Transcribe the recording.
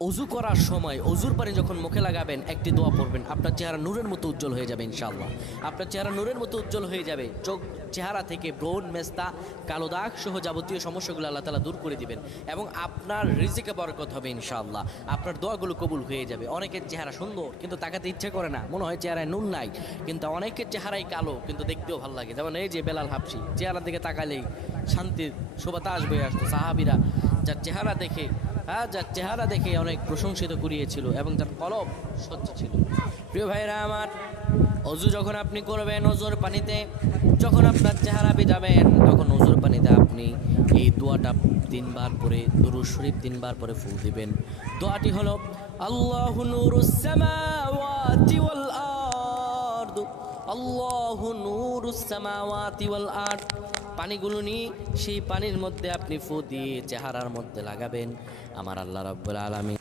অজু করার সময় অজুর পানি যখন মুখে লাগাবেন একটি দোয়া পড়বেন, আপনার চেহারা নূরের মতো উজ্জ্বল হয়ে যাবে ইনশাআল্লাহ। আপনার চেহারা নূরের মতো উজ্জ্বল হয়ে যাবে, চোখ চেহারা থেকে ব্রণ, মেস্তা, কালো দাগ সহ যাবতীয় সমস্যাগুলো আল্লাহ তাআলা দূর করে দিবেন এবং আপনার রিজিকে বরকত হবে ইনশাআল্লাহ। আপনার দোয়াগুলো কবুল হয়ে যাবে। অনেকের চেহারা সুন্দর কিন্তু তাকাতে ইচ্ছে করে না, মনে হয় চেহারায় নুন নাই, কিন্তু অনেকের চেহারাই কালো কিন্তু দেখতেও ভালো লাগে। যেমন এই যে বেলাল হাবশি, চেহারার দিকে তাকালেই শান্তির সুবাতাস বয়ে আসতো। সাহাবীরা যার চেহারা দেখে অনেক প্রশংসিত করিয়েছিল এবং যার কলব স্বচ্ছ ছিল। প্রিয় ভাইরা আমার, অজু যখন আপনি করবেন, অজুর পানিতে যখন আপনার চেহারা ভিজাবেন, তখন অজুর পানিতে আপনি এই দোয়াটা 3 বার পরে, দুরূদ শরীফ 3 বার পরে ফুল দিবেন। দোয়াটি হলো আল্লাহু নূরুস সামাওয়াতি ওয়াল আরদ, আল্লাহু নূরুস সামাওয়াতি ওয়াল আরদ। পানিগুলো নিয়ে সেই পানির মধ্যে আপনি ফু দিয়ে চেহারার মধ্যে লাগাবেন। আমার আল্লাহ রাব্বুল আলামিন